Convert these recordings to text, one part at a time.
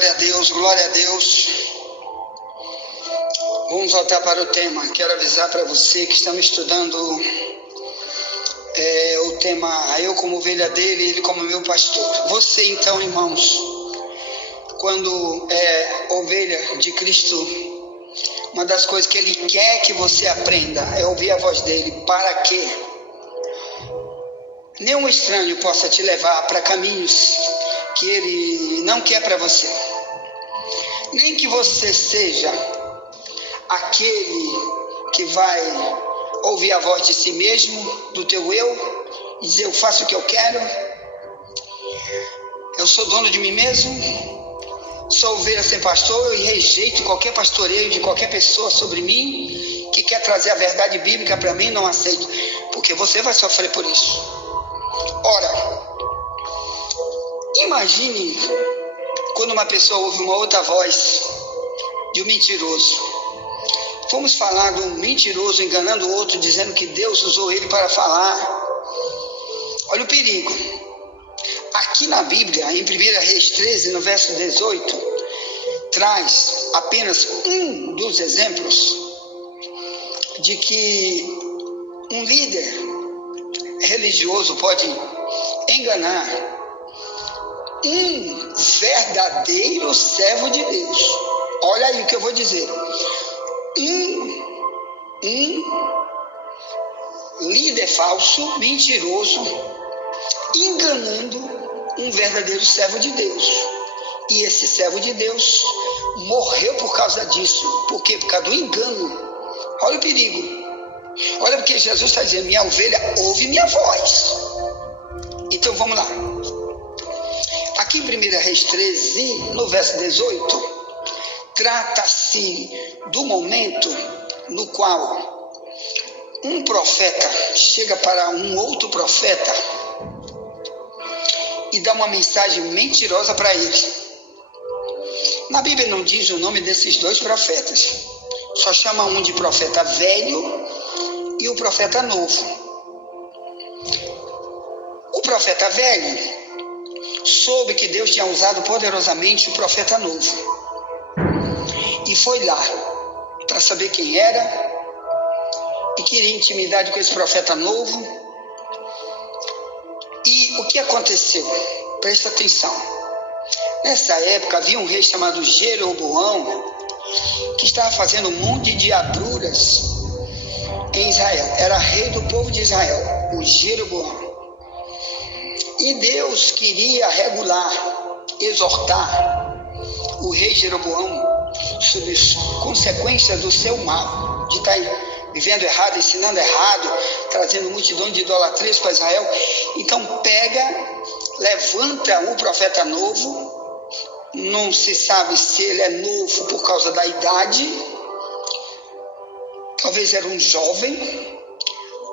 Glória a Deus, glória a Deus. Vamos voltar para o tema. Quero avisar para você que estamos estudando o tema Eu como ovelha dele, ele como meu pastor. Você então, irmãos, quando é ovelha de Cristo, uma das coisas que ele quer que você aprenda é ouvir a voz dele, para que nenhum estranho possa te levar para caminhos que ele não quer para você. Nem que você seja aquele que vai ouvir a voz de si mesmo, do teu eu, e dizer: eu faço o que eu quero, eu sou dono de mim mesmo, sou ovelha sem pastor e rejeito qualquer pastoreio de qualquer pessoa sobre mim que quer trazer a verdade bíblica para mim, não aceito, porque você vai sofrer por isso. Ora, imagine quando uma pessoa ouve uma outra voz de um mentiroso. Vamos falar de um mentiroso enganando o outro, dizendo que Deus usou ele para falar. Olha o perigo. Aqui na Bíblia, em 1 Reis 13, no verso 18, traz apenas um dos exemplos de que um líder religioso pode enganar um verdadeiro servo de Deus. Olha aí o que eu vou dizer. Um líder falso, mentiroso, enganando um verdadeiro servo de Deus. E esse servo de Deus morreu por causa disso. Por quê? Por causa do engano. Olha o perigo. Olha, porque Jesus está dizendo: minha ovelha ouve minha voz. Então vamos lá. Aqui em 1 Reis 13, no verso 18, trata-se do momento no qual um profeta chega para um outro profeta e dá uma mensagem mentirosa para ele. Na Bíblia não diz o nome desses dois profetas, só chama um de profeta velho e o profeta novo. O profeta velho soube que Deus tinha usado poderosamente o profeta novo e foi lá para saber quem era e queria intimidade com esse profeta novo. E o que aconteceu? Presta atenção. Nessa época havia um rei chamado Jeroboão que estava fazendo um monte de diabruras em Israel. Era rei do povo de Israel, o Jeroboão. E Deus queria regular, exortar o rei Jeroboão sobre as consequências do seu mal, de estar vivendo errado, ensinando errado, trazendo multidão de idolatrias para Israel. Então levanta o profeta novo. Não se sabe se ele é novo por causa da idade, talvez era um jovem,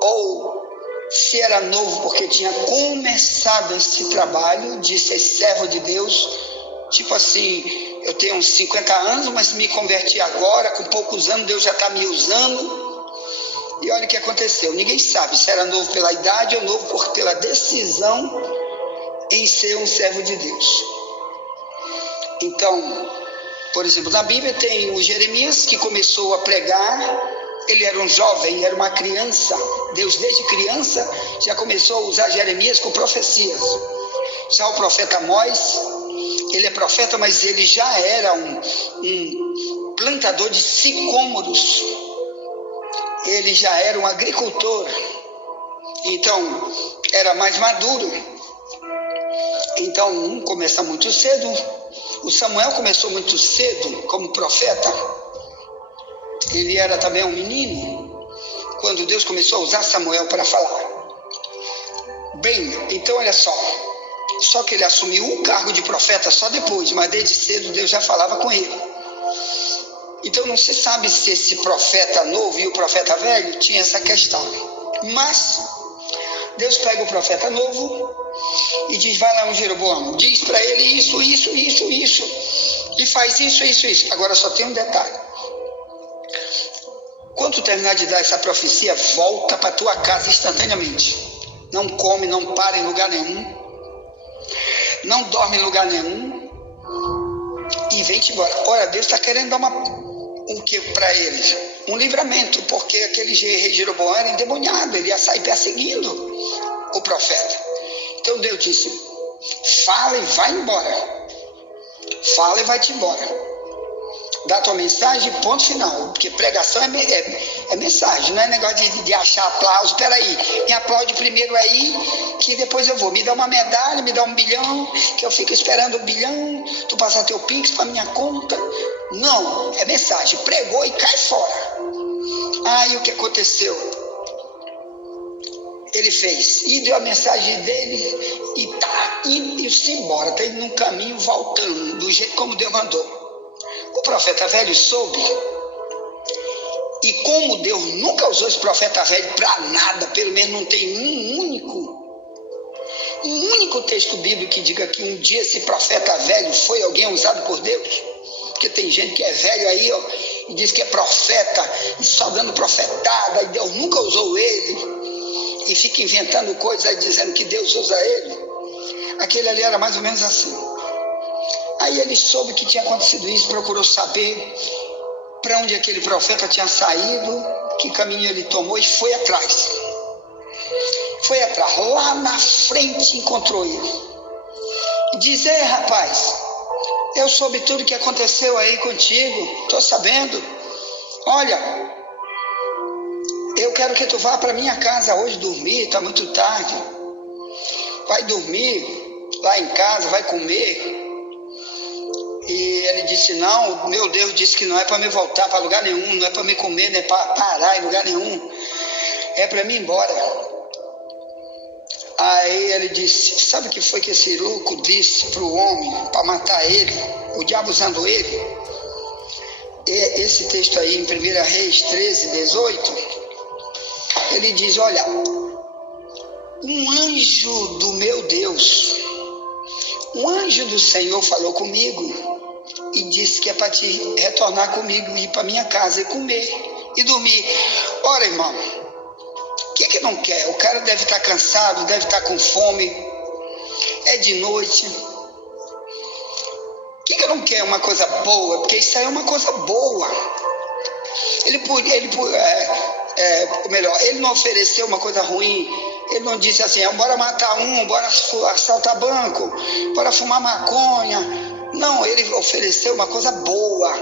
ou se era novo porque tinha começado esse trabalho de ser servo de Deus, tipo assim: eu tenho uns 50 anos, mas me converti agora, com poucos anos Deus já está me usando. E olha o que aconteceu. Ninguém sabe se era novo pela idade ou novo pela decisão em ser um servo de Deus. Então, por exemplo, na Bíblia tem o Jeremias, que começou a pregar. Ele era um jovem, era uma criança. Deus desde criança já começou a usar Jeremias com profecias. Já o profeta Amós, ele é profeta, mas ele já era um plantador de sicômoros. Ele já era um agricultor. Então, era mais maduro. Então, um começa muito cedo. O Samuel começou muito cedo como profeta. Ele era também um menino quando Deus começou a usar Samuel para falar. Bem, então olha só. Só que ele assumiu o cargo de profeta só depois, mas desde cedo Deus já falava com ele. Então não se sabe se esse profeta novo e o profeta velho tinha essa questão. Mas Deus pega o profeta novo e diz: vai lá no Jeroboão, diz para ele isso, e faz isso. Agora só tem um detalhe. Quando tu terminar de dar essa profecia, volta para tua casa instantaneamente. Não come, não para em lugar nenhum, não dorme em lugar nenhum, vem-te embora. Ora, Deus está querendo dar um que para eles? Um livramento, porque aquele rei Jeroboão era endemoniado, ele ia sair perseguindo o profeta. Então Deus disse: fala e vai embora. Fala e vai-te embora. Dá tua mensagem, ponto final. Porque pregação é mensagem, não é negócio de achar aplauso. Peraí, me aplaude primeiro aí, que depois eu vou. Me dá uma medalha, me dá 1 bilhão, que eu fico esperando 1 bilhão, tu passar teu pix para minha conta. Não, é mensagem. Pregou e cai fora. Aí o que aconteceu? Ele fez, e deu a mensagem dele, e tá indo-se embora, tá indo num caminho voltando, do jeito como Deus mandou. O profeta velho soube, e como Deus nunca usou esse profeta velho para nada, pelo menos não tem um único texto bíblico que diga que um dia esse profeta velho foi alguém usado por Deus. Porque tem gente que é velho aí, ó, e diz que é profeta, e só dando profetada, e Deus nunca usou ele, e fica inventando coisas aí dizendo que Deus usa ele. Aquele ali era mais ou menos assim. Aí ele soube que tinha acontecido isso, procurou saber para onde aquele profeta tinha saído, que caminho ele tomou, e foi atrás. Lá na frente encontrou ele. E diz: rapaz, eu soube tudo que aconteceu aí contigo, estou sabendo. Olha, eu quero que tu vá para minha casa hoje dormir, está muito tarde. Vai dormir lá em casa, vai comer. E ele disse: não, meu Deus disse que não é para me voltar para lugar nenhum, não é para me comer, não é para parar em lugar nenhum, é para mim ir embora. Aí ele disse: sabe o que foi que esse louco disse para o homem, para matar ele, o diabo usando ele? Esse texto aí em 1 Reis 13, 18, ele diz: olha, um anjo do meu Deus, um anjo do Senhor falou comigo e disse que é para te retornar comigo, ir para minha casa e comer e dormir. Ora, irmão, o que não quer? O cara deve estar cansado, deve estar com fome, é de noite. O que não quer? Uma coisa boa, porque isso aí é uma coisa boa. Ele não ofereceu uma coisa ruim. Ele não disse assim: bora matar bora assaltar banco, bora fumar maconha. Não, ele ofereceu uma coisa boa.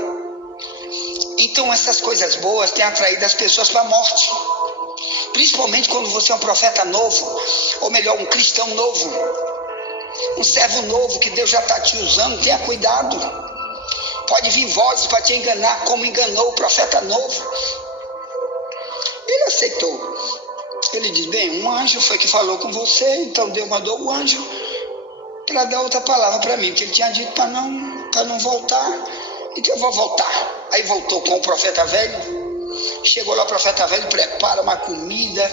Então essas coisas boas têm atraído as pessoas para a morte. Principalmente quando você é um profeta novo, ou melhor, um cristão novo, um servo novo que Deus já está te usando. Tenha cuidado. Pode vir vozes para te enganar, como enganou o profeta novo. Ele aceitou. Ele diz: bem, um anjo foi que falou com você, então Deus mandou o anjo para dar outra palavra para mim, que ele tinha dito para não voltar, então eu vou voltar. Aí voltou com o profeta velho. Chegou lá o profeta velho, prepara uma comida,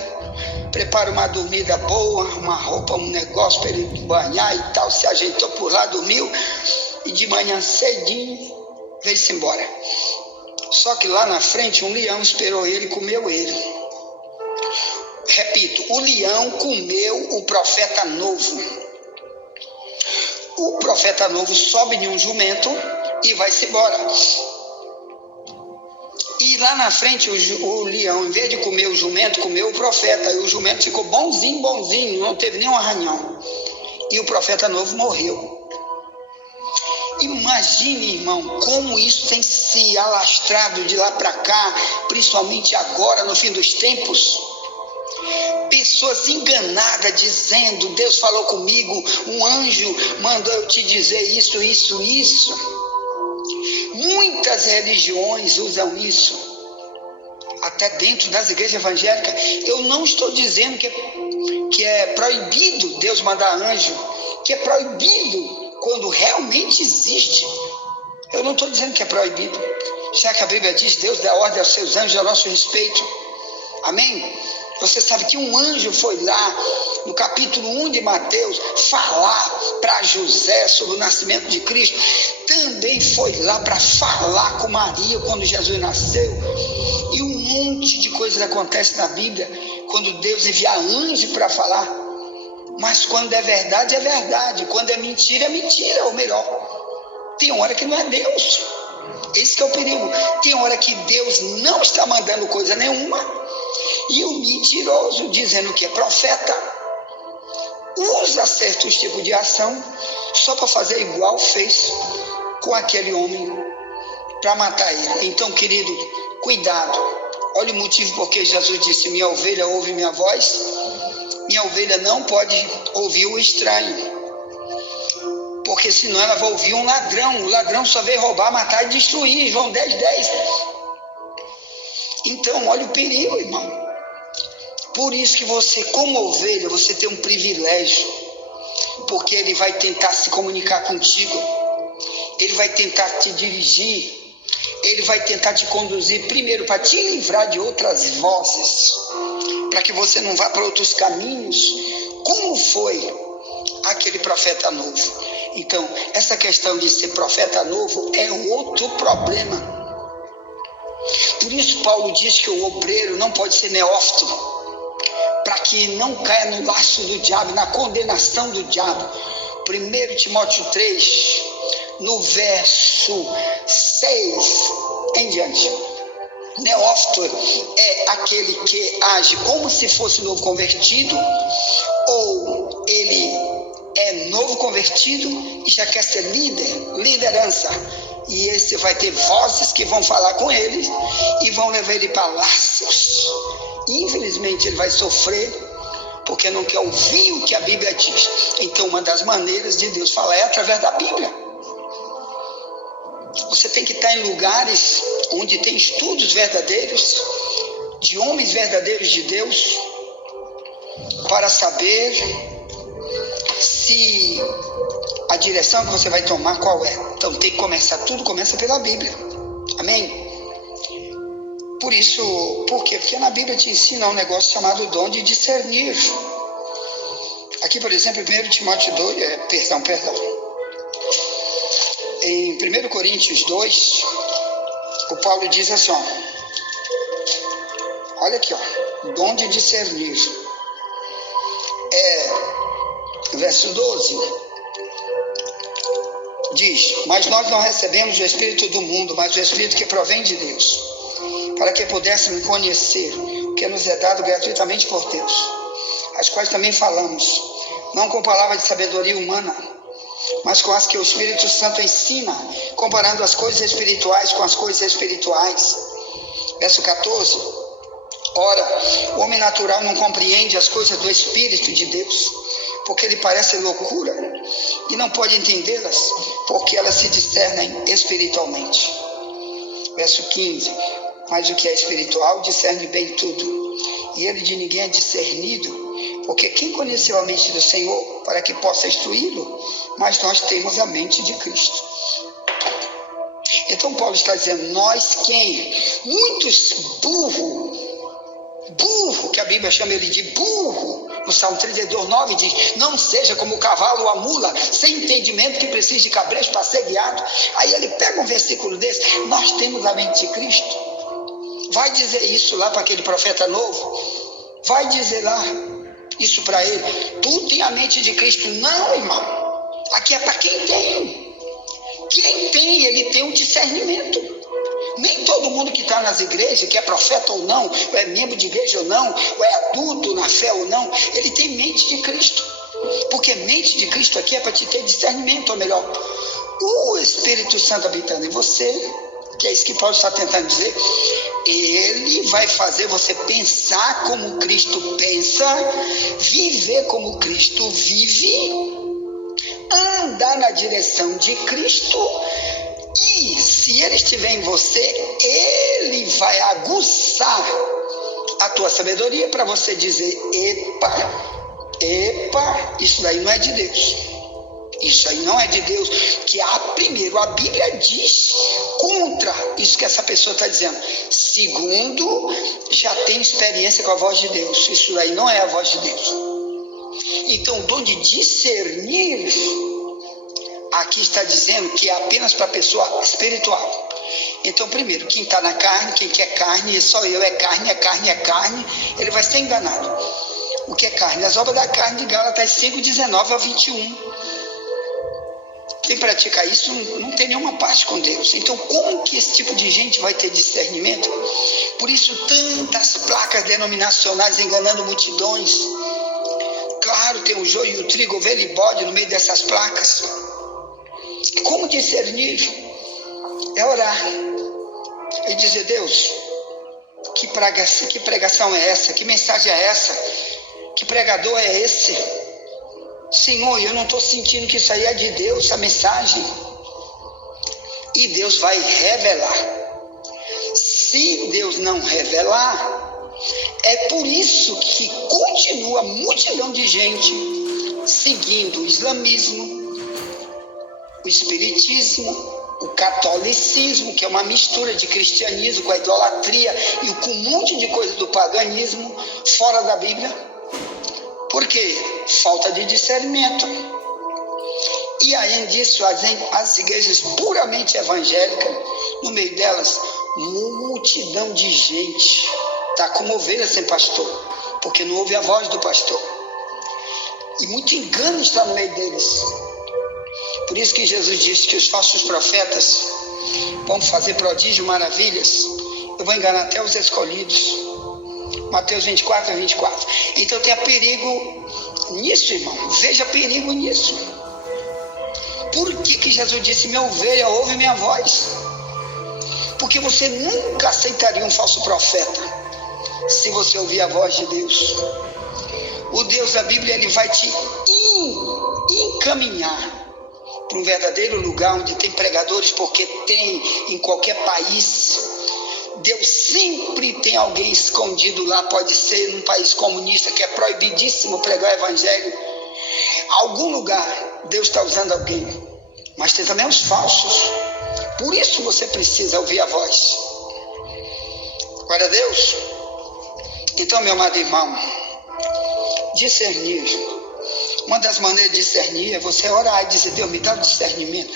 prepara uma dormida boa, uma roupa, um negócio para ele banhar e tal, se ajeitou por lá, dormiu, e de manhã cedinho veio-se embora. Só que lá na frente um leão esperou ele e comeu ele. Repito, o leão comeu o profeta novo. O profeta novo sobe em um jumento e vai-se embora. E lá na frente o leão, em vez de comer o jumento, comeu o profeta. E o jumento ficou bonzinho, não teve nenhum arranhão. E o profeta novo morreu. Imagine, irmão, como isso tem se alastrado de lá para cá, principalmente agora, no fim dos tempos. Pessoas enganadas dizendo: Deus falou comigo, um anjo mandou eu te dizer isso. Muitas religiões usam isso, até dentro das igrejas evangélicas. Eu não estou dizendo que é proibido Deus mandar anjo, que é proibido quando realmente existe. Eu não estou dizendo que é proibido. Já que a Bíblia diz: Deus dá ordem aos seus anjos a nosso respeito. Amém? Você sabe que um anjo foi lá, no capítulo 1 de Mateus, falar para José sobre o nascimento de Cristo. Também foi lá para falar com Maria quando Jesus nasceu. E um monte de coisas acontecem na Bíblia quando Deus envia anjo para falar. Mas quando é verdade, é verdade. Quando é mentira, ou melhor. tem hora que não é Deus. Esse que é o perigo. Tem hora que Deus não está mandando coisa nenhuma, e o mentiroso, dizendo que é profeta, usa certos tipos de ação só para fazer igual fez com aquele homem, para matar ele. Então, querido, cuidado. Olha o motivo porque Jesus disse: minha ovelha ouve minha voz. Minha ovelha não pode ouvir o estranho, porque senão ela vai ouvir um ladrão. O ladrão só veio roubar, matar e destruir. João 10:10. Então, olha o perigo, irmão. Por isso que você, como ovelha, você tem um privilégio, porque ele vai tentar se comunicar contigo, ele vai tentar te dirigir, ele vai tentar te conduzir, primeiro para te livrar de outras vozes, para que você não vá para outros caminhos, como foi aquele profeta novo. Então, essa questão de ser profeta novo é outro problema. Por isso Paulo diz que o obreiro não pode ser neófito, para que não caia no laço do diabo, na condenação do diabo. 1 Timóteo 3, no verso 6 em diante. Neófito é aquele que age como se fosse novo convertido, ou ele é novo convertido e já quer ser liderança. E esse vai ter vozes que vão falar com ele e vão levar ele para laços. Infelizmente ele vai sofrer, porque não quer ouvir o que a Bíblia diz. Então, uma das maneiras de Deus falar é através da Bíblia. Você tem que estar em lugares onde tem estudos verdadeiros, de homens verdadeiros de Deus, para saber se a direção que você vai tomar qual é. Então tem que começar, tudo começa pela Bíblia. Amém? Por isso, por quê? Porque na Bíblia te ensina um negócio chamado dom de discernir. Aqui, por exemplo, 1 Timóteo 2, perdão. Em 1 Coríntios 2, o Paulo diz assim, ó, olha aqui, ó, dom de discernir. Verso 12, diz: mas nós não recebemos o Espírito do mundo, mas o Espírito que provém de Deus, para que pudéssemos conhecer o que nos é dado gratuitamente por Deus, as quais também falamos, não com palavras de sabedoria humana, mas com as que o Espírito Santo ensina, comparando as coisas espirituais com as coisas espirituais. Verso 14, ora, o homem natural não compreende as coisas do Espírito de Deus, porque ele parece loucura, e não pode entendê-las, porque elas se discernem espiritualmente. Verso 15, mas o que é espiritual discerne bem tudo, e ele de ninguém é discernido, porque quem conheceu a mente do Senhor para que possa instruí-lo? Mas nós temos a mente de Cristo. Então Paulo está dizendo, nós quem? Muitos burro, que a Bíblia chama ele de burro, no Salmo 32:9 diz, não seja como o cavalo ou a mula, sem entendimento, que precisa de cabresto para ser guiado. Aí ele pega um versículo desse, nós temos a mente de Cristo. Vai dizer isso lá para aquele profeta novo? Vai dizer lá isso para ele? Tu tem a mente de Cristo? Não, irmão. Aqui é para quem tem. Quem tem, ele tem um discernimento. Nem todo mundo que está nas igrejas, que é profeta ou não, ou é membro de igreja ou não, ou é adulto na fé ou não, ele tem mente de Cristo. Porque mente de Cristo aqui é para te ter discernimento, ou melhor, o Espírito Santo habitando em você, que é isso que Paulo está tentando dizer, ele vai fazer você pensar como Cristo pensa, viver como Cristo vive, andar na direção de Cristo. E se ele estiver em você, ele vai aguçar a tua sabedoria para você dizer, epa, isso daí não é de Deus. Isso aí não é de Deus. Que primeiro, a Bíblia diz contra isso que essa pessoa está dizendo. Segundo, já tem experiência com a voz de Deus. Isso daí não é a voz de Deus. Então, o dom de discernir aqui está dizendo que é apenas para a pessoa espiritual. Então, primeiro, quem está na carne, quem quer carne, só eu, é carne, ele vai ser enganado. O que é carne? As obras da carne de Gálatas 5:19 a 21. quem pratica isso não tem nenhuma parte com Deus. Então, como que esse tipo de gente vai ter discernimento? Por isso, tantas placas denominacionais enganando multidões. Claro, tem o joio e o trigo, ovelha e bode no meio dessas placas. Como discernir? É orar. E dizer: Deus, que pregação é essa? Que mensagem é essa? Que pregador é esse? Senhor, eu não estou sentindo que isso aí é de Deus, essa mensagem. E Deus vai revelar. Se Deus não revelar, é por isso que continua multidão de gente seguindo o islamismo, o espiritismo, o catolicismo, que é uma mistura de cristianismo com a idolatria e com um monte de coisa do paganismo fora da Bíblia. Por quê? Falta de discernimento. E além disso, as igrejas puramente evangélicas, no meio delas, multidão de gente está como ovelha sem pastor, porque não ouve a voz do pastor. E muito engano está no meio deles. Por isso que Jesus disse que os falsos profetas vão fazer prodígio, maravilhas. Eu vou enganar até os escolhidos. Mateus 24 a 24. Então tem perigo nisso, irmão. Veja perigo nisso. Por que Jesus disse: minha ovelha ouve minha voz? Porque você nunca aceitaria um falso profeta se você ouvir a voz de Deus. O Deus da Bíblia, ele vai te encaminhar para um verdadeiro lugar onde tem pregadores, porque tem em qualquer país. Deus sempre tem alguém escondido lá. Pode ser num país comunista que é proibidíssimo pregar o evangelho. Algum lugar Deus está usando alguém, mas tem também os falsos. Por isso você precisa ouvir a voz. Glória a Deus. Então, meu amado irmão, discernir. Uma das maneiras de discernir é você orar e dizer: Deus, me dá o discernimento.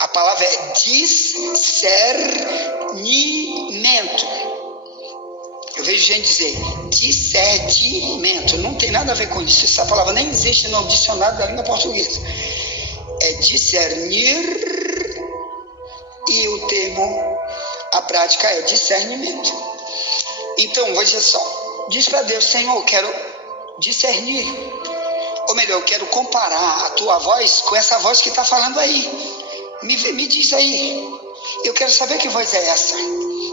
A palavra é discernimento. Eu vejo gente dizer discernimento. Não tem nada a ver com isso. Essa palavra nem existe no dicionário da língua portuguesa. É discernir, e o termo, a prática é discernimento. Então, veja só. Diz para Deus: Senhor, eu quero discernir. Ou melhor, eu quero comparar a tua voz com essa voz que está falando aí. Me diz aí, eu quero saber que voz é essa.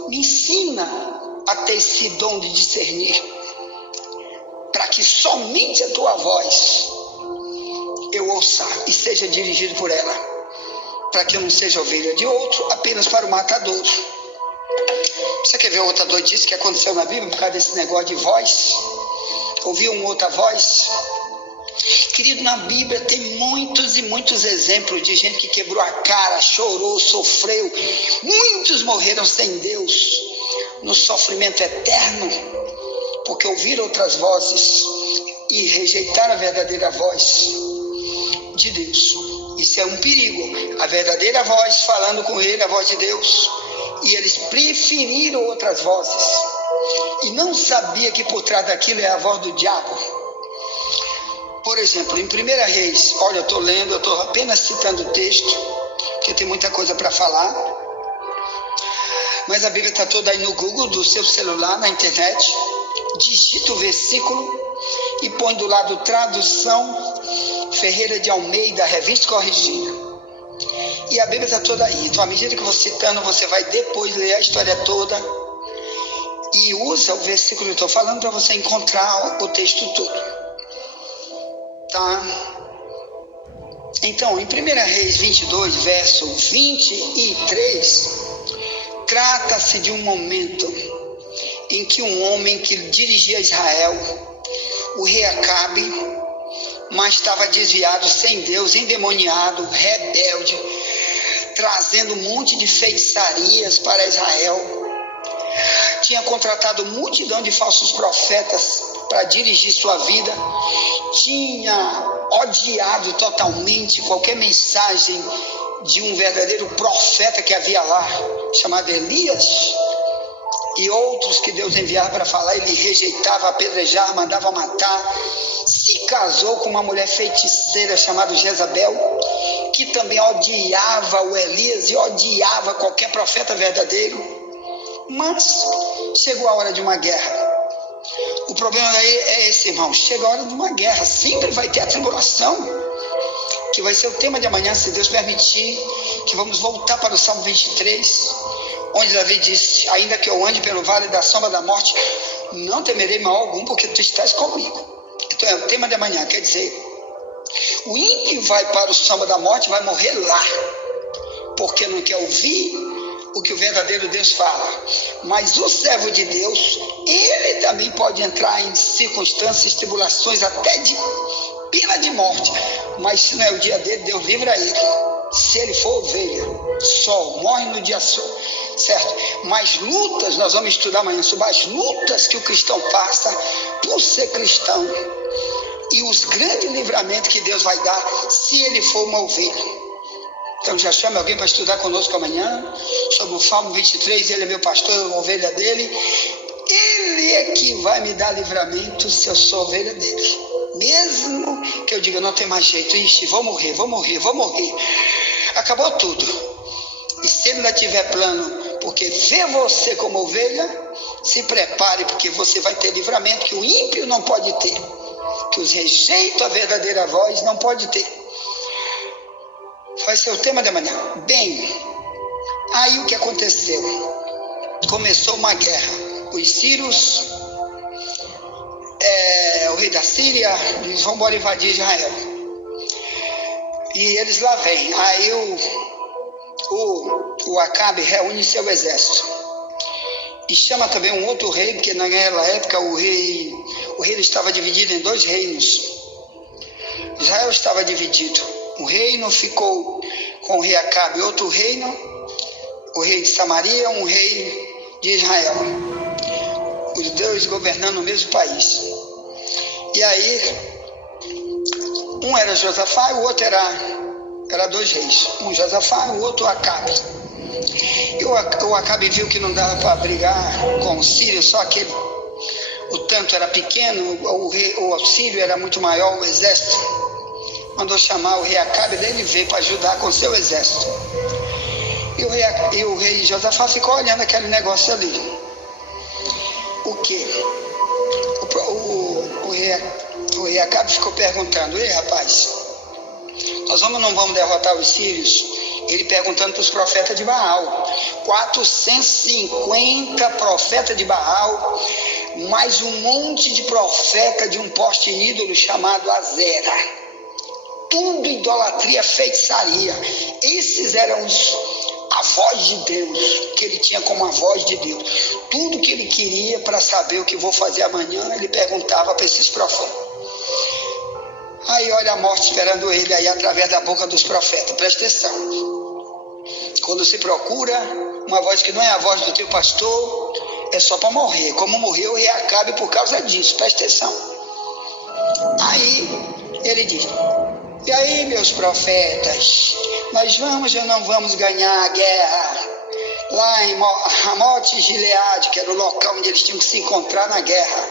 Me ensina a ter esse dom de discernir, para que somente a tua voz eu ouça e seja dirigido por ela, para que eu não seja ovelha de outro, apenas para o matadouro. Você quer ver outra doidice que aconteceu na Bíblia por causa desse negócio de voz? Ouviu uma outra voz? Querido, na Bíblia tem muitos e muitos exemplos de gente que quebrou a cara, chorou, sofreu. Muitos morreram sem Deus, no sofrimento eterno, porque ouviram outras vozes e rejeitaram a verdadeira voz de Deus. Isso é um perigo. A verdadeira voz falando com ele, a voz de Deus, e eles preferiram outras vozes e não sabia que por trás daquilo é a voz do diabo. Por exemplo, em 1 Reis, olha, eu estou lendo, eu estou apenas citando o texto, porque tem muita coisa para falar, mas a Bíblia está toda aí no Google, do seu celular, na internet. Digita o versículo e põe do lado tradução Ferreira de Almeida, revista corrigida. E a Bíblia está toda aí. Então, à medida que eu vou citando, você vai depois ler a história toda e usa o versículo que eu estou falando para você encontrar o texto todo. Tá? Então, em 1 Reis 22, verso 23, trata-se de um momento em que um homem que dirigia Israel, o rei Acabe, mas estava desviado, sem Deus, endemoniado, rebelde, trazendo um monte de feitiçarias para Israel. Tinha contratado multidão de falsos profetas para dirigir sua vida, tinha odiado totalmente qualquer mensagem de um verdadeiro profeta que havia lá, chamado Elias, e outros que Deus enviava para falar. Ele rejeitava, apedrejava, mandava matar. Se casou com uma mulher feiticeira chamada Jezabel, que também odiava o Elias e odiava qualquer profeta verdadeiro. Mas chegou a hora de uma guerra. O problema aí é esse, irmão. Chega a hora de uma guerra. Sempre vai ter a tribulação, que vai ser o tema de amanhã, se Deus permitir, que vamos voltar para o Salmo 23, onde Davi disse: ainda que eu ande pelo vale da sombra da morte, não temerei mal algum, porque tu estás comigo. Então é o tema de amanhã, quer dizer, o ímpio vai para o sombra da morte, vai morrer lá, porque não quer ouvir o que o verdadeiro Deus fala. Mas o servo de Deus, ele também pode entrar em circunstâncias, tribulações, até de pena de morte, mas se não é o dia dele, Deus livra ele. Se ele for ovelha, sol, morre no dia sol, certo? Mas lutas, nós vamos estudar amanhã sobre as lutas que o cristão passa por ser cristão, e os grandes livramentos que Deus vai dar se ele for uma ovelha. Então já chame alguém para estudar conosco amanhã sobre o Salmo 23, ele é meu pastor, eu sou ovelha dele. Ele é que vai me dar livramento se eu sou ovelha dele. Mesmo que eu diga, não tem mais jeito, ixi, vou morrer. Acabou tudo. E se ele ainda tiver plano, porque vê você como ovelha, se prepare, porque você vai ter livramento que o ímpio não pode ter, que os rejeitam a verdadeira voz não pode ter. Vai ser o tema de amanhã. Bem, aí o que aconteceu? Começou uma guerra. Os sírios, o rei da Síria, eles vão embora invadir Israel. E eles lá vêm. Aí o Acabe reúne seu exército. E chama também um outro rei, porque naquela época o reino estava dividido em 2 reinos. Israel estava dividido. Um reino ficou com o rei Acabe, outro reino, o rei de Samaria, um rei de Israel. Os 2 governando o mesmo país. E aí, um era Josafá e o outro era 2 reis. Um Josafá e o outro Acabe. E o Acabe viu que não dava para brigar com o sírio, só aquele, o tanto era pequeno, o sírio era muito maior, o exército. Mandou chamar o rei Acabe, daí ele veio para ajudar com seu exército. E o rei Josafá ficou olhando aquele negócio ali. O quê? O rei Acabe ficou perguntando: ei, rapaz, nós não vamos derrotar os sírios? Ele perguntando para os profetas de Baal. 450 profetas de Baal, mais um monte de profeta de um poste ídolo chamado Azera. Tudo idolatria, feitiçaria. Esses eram a voz de Deus, que ele tinha como a voz de Deus. Tudo que ele queria para saber o que vou fazer amanhã, ele perguntava para esses profetas. Aí olha a morte esperando ele aí através da boca dos profetas. Presta atenção. Quando se procura uma voz que não é a voz do teu pastor, é só para morrer. Como morreu o rei Acabe por causa disso. Presta atenção. Aí ele diz: e aí, meus profetas, nós vamos ou não vamos ganhar a guerra? Lá em Ramote Gileade, que era o local onde eles tinham que se encontrar na guerra.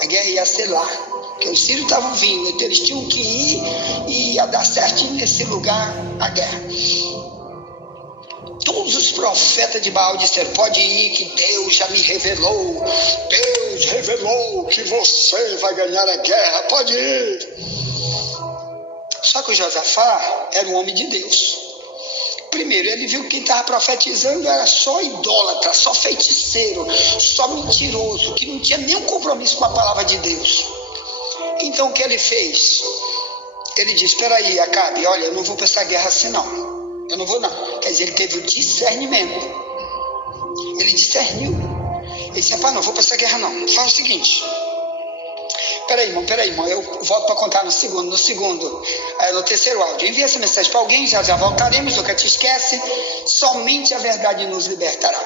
A guerra ia ser lá, porque os sírios estavam vindo, então eles tinham que ir e ia dar certinho nesse lugar a guerra. Todos os profetas de Baal disseram: pode ir, que Deus já me revelou. Deus revelou que você vai ganhar a guerra, pode ir. Só que o Josafá era um homem de Deus. Primeiro, ele viu que quem estava profetizando era só idólatra, só feiticeiro, só mentiroso, que não tinha nenhum compromisso com a palavra de Deus. Então o que ele fez? Ele disse: espera aí, Acabe, olha, eu não vou para essa guerra assim não. Eu não vou não. Quer dizer, ele teve o discernimento. Ele discerniu. Ele disse: rapaz, não vou para essa guerra não. Faz o seguinte. Peraí, irmão, eu volto para contar no terceiro áudio. Envia essa mensagem para alguém, já voltaremos, nunca te esquece. Somente a verdade nos libertará.